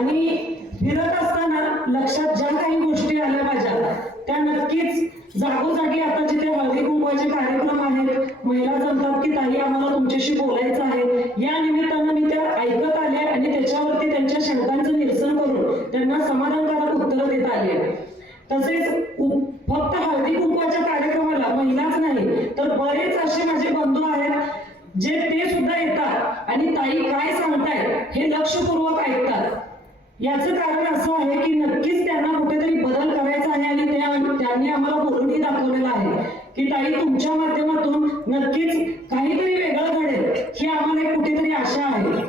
आणि फिरत असताना लक्षात ज्या काही गोष्टी आल्या माझ्या त्या नक्कीच जागोजागी आता जिथे हळदी कुंकवाचे कार्यक्रम आहेत महिला सांगतात की ताई आम्हाला तुमच्याशी बोलायचं आहे, या निमित्तानं मी त्या ऐकत आले आणि त्याच्यावरती त्यांच्या शंकांचं निरसन करून त्यांना समाधानकारक उत्तरं देत आले. तसेच फक्त हळदी कुंकवाच्या कार्यक्रमाला महिलाच नाही तर बरेच असे माझे बंधू आहेत जे ते सुद्धा येतात आणि ताई काय सांगतायत हे लक्षपूर्वक ऐकतात. याचं कारण असं आहे की नक्कीच त्यांना कुठेतरी बदल करायचा आहे आणि त्यांनी आम्हाला बोलूनही दाखवलेलं आहे की ताई तुमच्या माध्यमातून नक्कीच काहीतरी वेगळं घडेल ही आम्हाला एक कुठेतरी आशा आहे.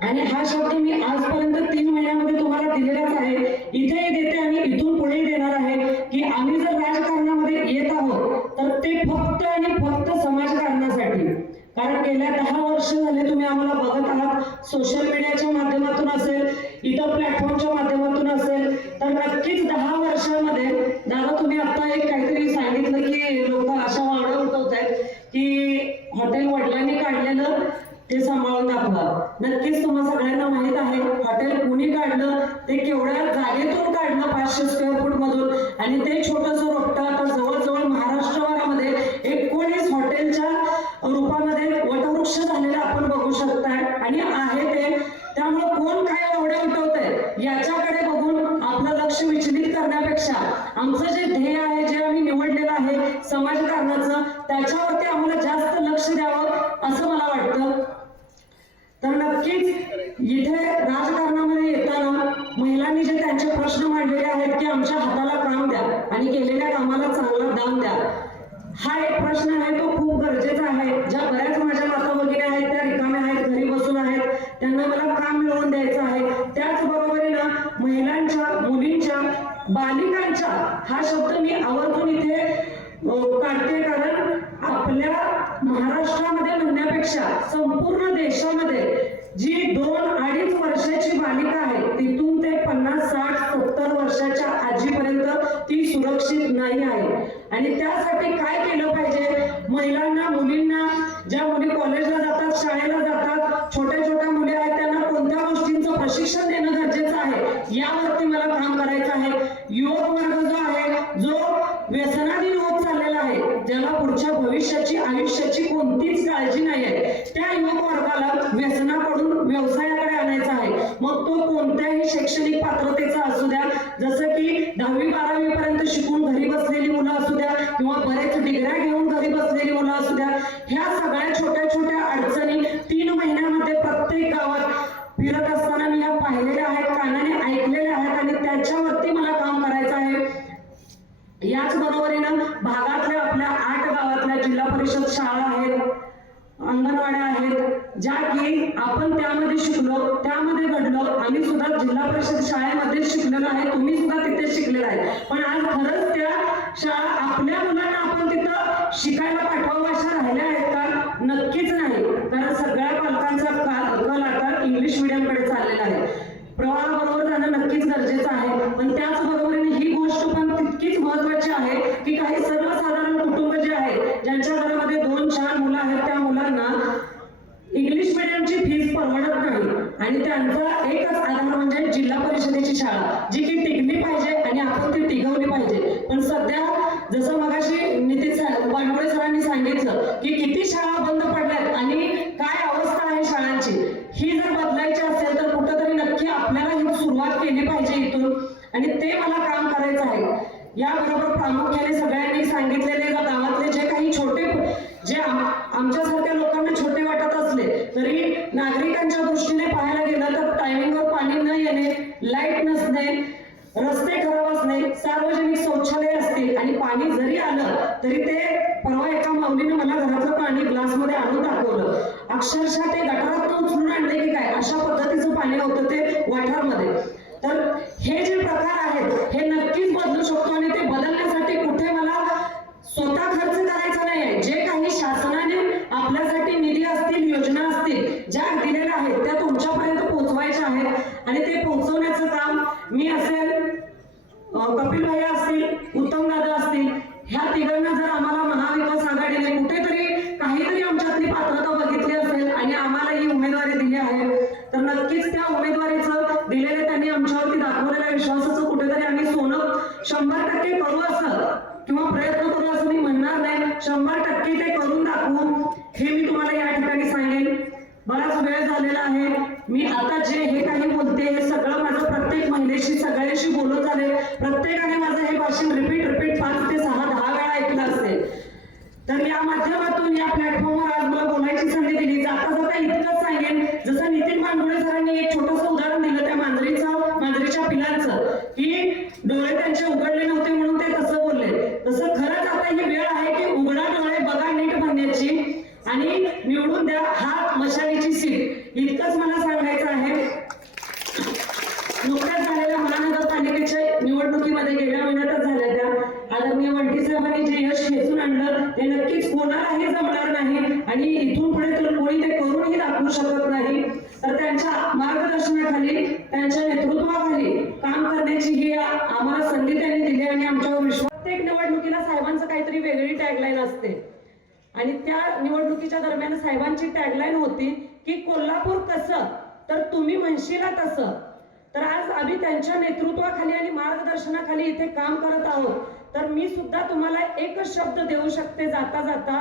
आणि हा शब्द मी आजपर्यंत 3 महिन्यामध्ये तुम्हाला दिलेलाच आहे, इथेही देते आणि इथून पुढेही देणार आहे की आम्ही जर राजकारणामध्ये येत आहोत तर ते फक्त आणि फक्त समाजकारणासाठी. कारण गेल्या 10 वर्ष झाले तुम्ही आम्हाला बघत आहात, सोशल मीडियाच्या माध्यमातून असेल, इतर प्लॅटफॉर्मच्या माध्यमातून असेल, तर नक्कीच 10 वर्षांमध्ये दादा तुम्ही आता एक काहीतरी सांगितलं की लोक अशा वाढ उठवत आहेत की हॉटेल वडिलांनी काढलेलं ते सांभाळून दाखवा. नक्कीच तुम्हाला सगळ्यांना माहित आहे हॉटेल कुणी काढलं, ते केवढ्या जागेतून काढलं 500 स्क्वेअर फूट मधून आणि ते छोटंसं रोपटं आता जवळजवळ महाराष्ट्रभरामध्ये 19 हॉटेलच्या रूपामध्ये वटवृक्ष झालेलं आपण बघू शकताय आणि आहे ते. त्यामुळे कोण काय एवढे उठवतंय याच्याकडे बघून आपलं लक्ष विचलित करण्यापेक्षा आमचं जे ध्येय आहे, जे आम्ही निवडलेलं आहे समाजकारणाचं, त्याच्यावरती आम्हाला जास्त लक्ष द्यावं असं मला वाटतं. तर नक्कीच इथे राजकारणामध्ये येताना महिलांनी जे त्यांचे प्रश्न मांडलेले आहेत की आमच्या हाताला काम द्या आणि केलेल्या कामाला चांगला दाम द्या, हा एक प्रश्न आहे तो खूप गरजेचा आहे. ज्या बऱ्याच माझ्या माता भगिनी आहेत त्या रिकाम्या आहेत, घरी बसून आहेत, त्यांना मला काम मिळवून द्यायचं आहे. त्याचबरोबरीनं महिलांच्या, मुलींच्या, बालिकांच्या हा शब्द मी आवर्जून इथे काढते कारण आपल्या महाराष्ट्रामध्ये म्हणण्यापेक्षा संपूर्ण देशामध्ये जी 2-2.5 वर्षाची बालिका आहे तिथून ते 50, 60, 70 वर्षाच्या आजीपर्यंत ती सुरक्षित नाही आहे. आणि त्यासाठी काय केलं पाहिजे, महिलांना, मुलींना, ज्या मुली कॉलेजला जातात, शाळेला जातात, छोट्या छोट्या मुली आहेत, त्यांना कोणत्या गोष्टींचं प्रशिक्षण देणं गरजेचं आहे यावरती मला काम करायचं आहे. युवक वर्ग जो आहे जो व्यसनाधीन होत चाललेला आहे, ज्याला पुढच्या भविष्याची, आयुष्याची कोणतीच काळजी नाही आहे, त्या युवक वर्गाला व्यसनाकडून व्यवसायाकडे आणायचा आहे. मग तो कोणत्याही शैक्षणिक पात्रतेचा असू द्या, जसं की 10वी-12वी पर्यंत शिकून घरी बसलेली मुलं असू द्या किंवा बरेच डिग्र्या घेऊन घरी बसलेली मुलं असू द्या, ह्या सगळ्या छोट्या छोट्या अडचणी 3 महिन्यामध्ये प्रत्येक गावात फिरत असताना मी या पाहिलेल्या आहेत, कानाने ऐकलेल्या आहेत आणि त्याच्यावरती मला काम करायचं आहे. याच बरोबरीनं भागातल्या आपल्या 8 गावातल्या जिल्हा परिषद शाळा आहेत, अंगणवाड्या आहेत, ज्या की आपण त्यामध्ये शिकलो, त्यामध्ये घडलो. आम्ही सुद्धा जिल्हा परिषद शाळेमध्ये शिकलेलो आहे, तुम्ही सुद्धा तिथे शिकलेला आहे. पण आज खरंच त्या शाळा आपल्या मुलांना आपण तिथं शिकायला पाठवावं अशा राहिल्या आहेत का? नक्कीच नाही. कारण सगळ्या पालकांचा कल आता इंग्लिश मीडियमकडे चाललेला आहे. प्रवाहाबरोबर जाणं नक्कीच गरजेचं आहे, पण त्याचबरोबरीने ही गोष्ट पण तितकीच महत्वाची आहे की काही सर्वसाधारण कुटुंब जे आहेत, ज्यांच्या घरामध्ये 2-4 मुलं आहेत, त्या मुलांना इंग्लिश मिडियमची फीस परवडत नाही आणि त्यांचा एकच आधार म्हणजे जिल्हा परिषदेची शाळा, जी की टिकली पाहिजे आणि आपण ती टिकवली पाहिजे. पण सध्या जसं मगाशी नितीन वानवडे सरांनी सांगितलं की किती शाळा बंद पडल्यात आणि काय अवस्था आहे शाळांची, ही जर बदलायची असेल तर कुठंतरी नक्की आपल्याला ही सुरुवात केली पाहिजे इथून आणि ते मला काम करायचं आहे. याबरोबर प्रामुख्याने सगळ्यांनी सांगितलेले गावातले जे काही छोटे, जे आमच्यासारख्या लोकांना छोटे वाटत असले तरी नागरिकांच्या दृष्टीने पाहायला गेलं तर टायमिंगवर पाणी न येणे, लाईट नसणे, रस्ते खराब असणे, सार्वजनिक शौचालय असतील आणि पाणी जरी आलं तरी ते परवा एका माऊलीने मला घरातलं पाणी ग्लासमध्ये आणून दाखवलं, अक्षरशः ते गटारातून उचलून आणले की काय अशा पद्धतीचं पाणी होतं ते वाठारमध्ये. तर हे जे प्रकार आहेत हे नक्कीच बदलू शकतो आणि ते बदलण्यासाठी कुठे मला स्वतः खर्च करायचा नाही आहे. जे काही शासनाने आपल्यासाठी निधी असतील, योजना असतील ज्या दिलेल्या आहेत त्या तुमच्यापर्यंत पोहोचवायच्या आहेत आणि ते पोहोचवण्याचं काम मी असेल, कपिल भैया असतील, उत्तम दादा असतील, ह्या तिघांना जर आम्हाला महाविकास आघाडीने कुठेतरी काहीतरी आमच्यातली पात्रता बघितली असेल आणि आम्हाला ही उमेदवारी दिली आहे तर नक्कीच त्या उमेदवारीचं दिलेले त्यांनी आमच्यावरती दाखवलेल्या विश्वासाचं कुठेतरी आम्ही सोनं 100% करू असं किंवा प्रयत्न करू असं मी म्हणणार नाही, 100% ते करून दाखवू हे मी तुम्हाला या ठिकाणी सांगेन. बराच वेळ झालेला आहे. मी आता जे हे काही बोलते हे सगळं माझं प्रत्येक महिलेशी सगळ्यांशी बोलून झाले. प्रत्येकाने माझं हे भाषण रिपीट 5 ते 6 10 वेळा ऐकलं असेल. तर या माध्यमातून या प्लॅटफॉर्मवर आज मला बोलायची संधी दिली. जाता इतकंच सांगेन, जसं नितीन बांडुळे सरांनी एक छोटंसं उदाहरण दिलं त्या मांजरीच्या पिलांचं, की डोळे त्यांचे उघडले नव्हते म्हणून ते तसं बोलले. तसं खरंच आता ही वेळ आहे की उघडा डोळे बघा नीट म्हणण्याची आणि निवडून द्या हा मशालीची सीट. इतकंच मला सांगायचं आहे. नुकत्याच झालेल्या महानगरपालिकेच्या निवडणुकीमध्ये गेल्या महिन्यातच झाल्या त्या आदरणीय वंटी साहेबांनी जे यश खेचून आणलं ते नक्कीच कोणालाही जमणार नाही आणि इथून पुढे तर कोणी ते करूनही दाखवू शकत नाही. तर त्यांच्या मार्गदर्शनाखाली त्यांच्या नेतृत्वाखाली काम करण्याची ही आम्हाला संधी त्यांनी दिली आणि आमच्यावर विश्वास. प्रत्येक निवडणुकीला साहेबांचं काहीतरी वेगळी टॅगलाईन असते आणि त्या निवडणुकीच्या दरम्यान साहेबांची टॅगलाईन होती की कोल्हापूर कसं तर तुम्ही म्हणशीला तसं. तर आज आम्ही त्यांच्या नेतृत्वाखाली आणि मार्गदर्शनाखाली इथे काम करत आहोत. तर मी सुद्धा तुम्हाला एकच शब्द देऊ शकते जाता जाता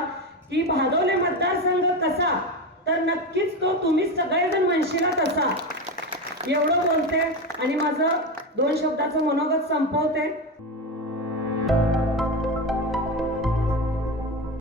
की भादवले मतदारसंघ कसा तर नक्कीच तो तुम्ही सगळेजण म्हणशीला तसा. एवढं बोलते आणि माझं 2 शब्दाचं मनोगत संपवते.